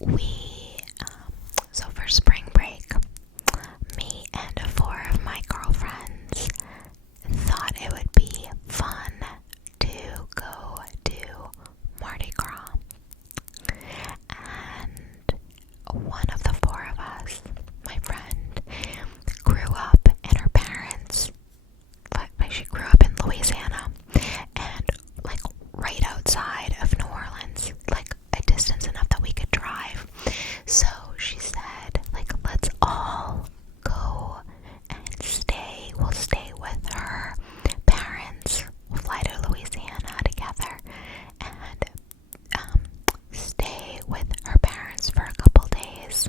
So for spring break, me and four of my girlfriends thought it would be fun to go to Mardi Gras. And one of the four of us, my friend, grew up and her parents, but she grew up in Louisiana and like right outside of New Orleans, like a distance enough that we could drive. So she said, like, let's all go and we'll stay with her parents, we'll fly to Louisiana together and stay with her parents for a couple days.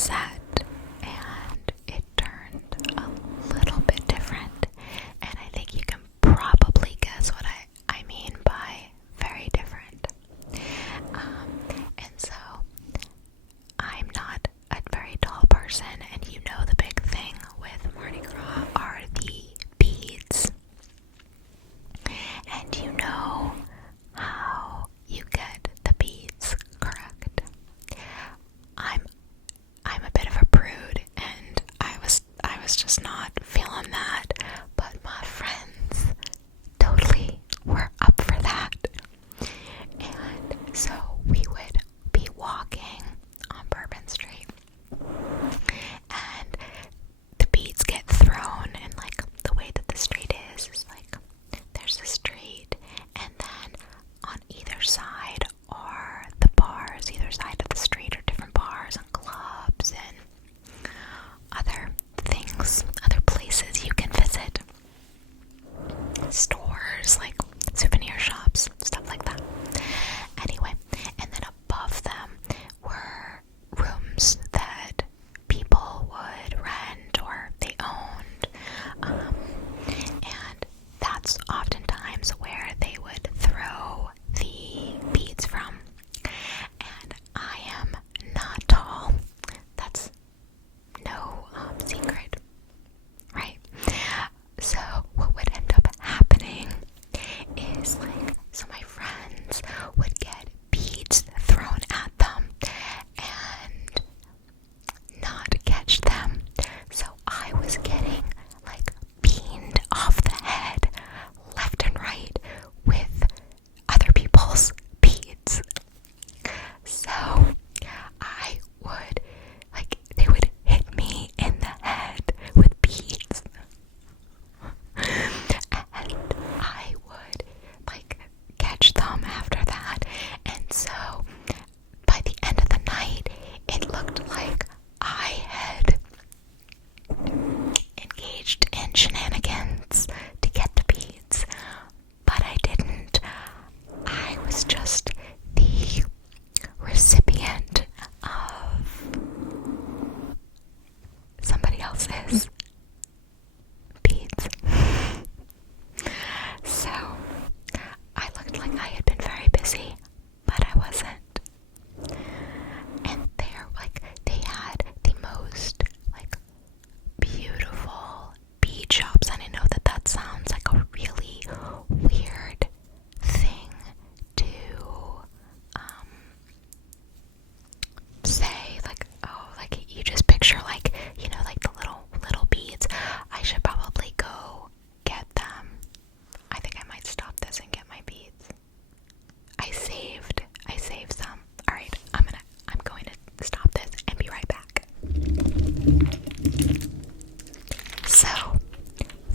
set, and it turned a little bit different. And I think you can probably guess what I mean by very different. And so I'm not a very tall person, and you know the big thing with Mardi Gras are the beads. And you know how you get the beads correct. I'm a bit of a prude, and I was just not feeling that, but my friends totally were up for that. And so we would be walking on Bourbon Street, and the beads get thrown, and like the way that the street is like there's a street, and then on either side are the bars. Either side of the street are different bars and clubs and other things, other places you can visit, stores like souvenir shops, stuff like that. Anyway, and then above them were rooms that people would rent or they owned, and that's oftentimes where they would throw the beads from. And I am not tall. That's no secret, right? So what would end up happening is like, so my friends would get beads thrown at them and not catch them. So I was getting like beamed off the head left and right with other people's beads. So I would, like, they would hit me in the head with beads. And I would, like, catch them after that. And so by the end of the night, it looked like I had engaged in shenanigans to get the beads, but I didn't. I was just the recipient of somebody else's beads. So I looked like I had been very busy, but I wasn't. And they had the most like beautiful bead shops, and I know that sounds like a really weird thing to say, like, oh, like you just picture like, you know, like the little beads. I should probably go get them. I think I might stop this and get my beads. I saved some. Alright, I'm going to stop this and be right back. So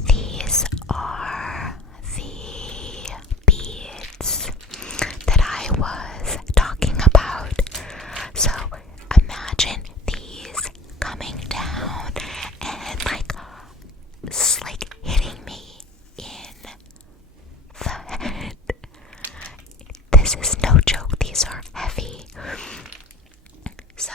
these are the beads that I was talking about. So imagine these coming down and like hitting me in the head. This is no joke. These are heavy. So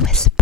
whisper.